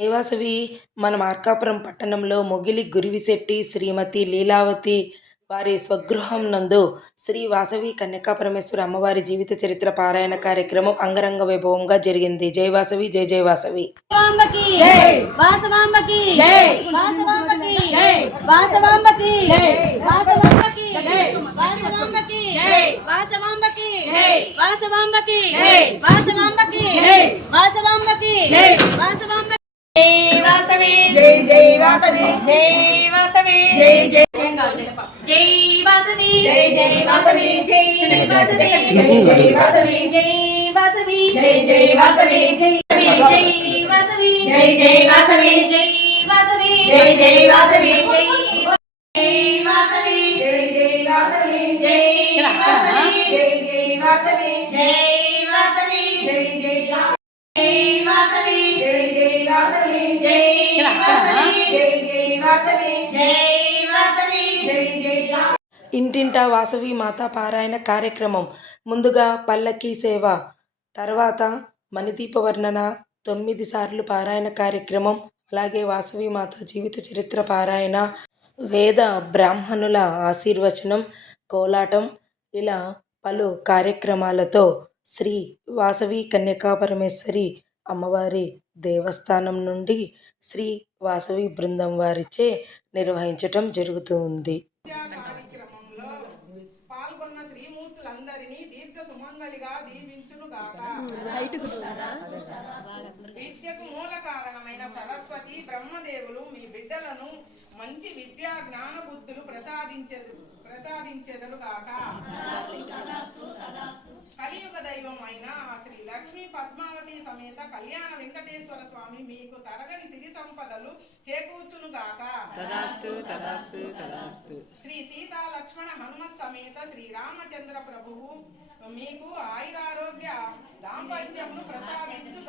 దేవాసవి మన మార్కాపురం పట్టణంలో మొగిలి గురివిశెట్టి శ్రీమతి లీలావతి వారి స్వగృహం నందు శ్రీ వాసవి కన్యకాపరమేశ్వర అమ్మవారి జీవిత చరిత్ర పారాయణ కార్యక్రమం అంగరంగ వైభవంగా జరిగింది జై వాసవి జై జై వాసవి వాసవాంబకి వాసవాంబకి వాసవాంబకి వాసవి జై వాసవి జై జై జై వాసవి జై జై వాసవి జై వాసవి జై వాసవి జై వాసవి జై జై వాసవి జై జై వాసవి జై జై వాసవి జై వాసవి జై జై వాసవి జై వాసవి జై జై వాసవి జై వాసవి జై జై వాసవి జై వాసవి జై జై వాసవి జై జై వాసవి జై వాసవి ఇంటింటా వాసవి మాత పారాయణ కార్యక్రమం. ముందుగా పల్లకి సేవ. తర్వాత మణిదీప వర్ణన తొమ్మిది సార్లు పారాయణ కార్యక్రమం. అలాగే వాసవి మాత జీవిత చరిత్ర పారాయణ. వేద బ్రాహ్మణుల ఆశీర్వచనం కోలాటం. ఇలా పలు కార్యక్రమాలతో శ్రీ వాసవి కన్యకాపరమేశ్వరి అమ్మవారి దేవస్థానం నుండి శ్రీ వాసవి బృందం వారిచే నిర్వహించటం జరుగుతుంది. విద్యా కార్యక్రమంలో పాల్గొన్న శ్రీమూర్తులందరినీ దీర్ఘ సుమంగళిగా దీవించును గాక మూల కారణమైన సరస్వతి బ్రహ్మదేవులు మీ బిడ్డలను మంచి విద్యా జ్ఞాన బుద్ధులు ప్రసాదించెదు ప్రసాదించెదరు గాక. కలియుగ దైవం అయిన శ్రీ లక్ష్మీ పద్మావతి సమేత కళ్యాణ వెంకటేశ్వర స్వామి మీకు తరగని సిరి సంపదలు చేకూర్చును గాక. తదాస్తు తదాస్తు తదాస్తు. శ్రీ సీతా లక్ష్మణ హనుమత్ సమేత శ్రీ రామచంద్ర ప్రభువు మీకు ఆయురారోగ్య దాంపత్యమును ప్రసాదించును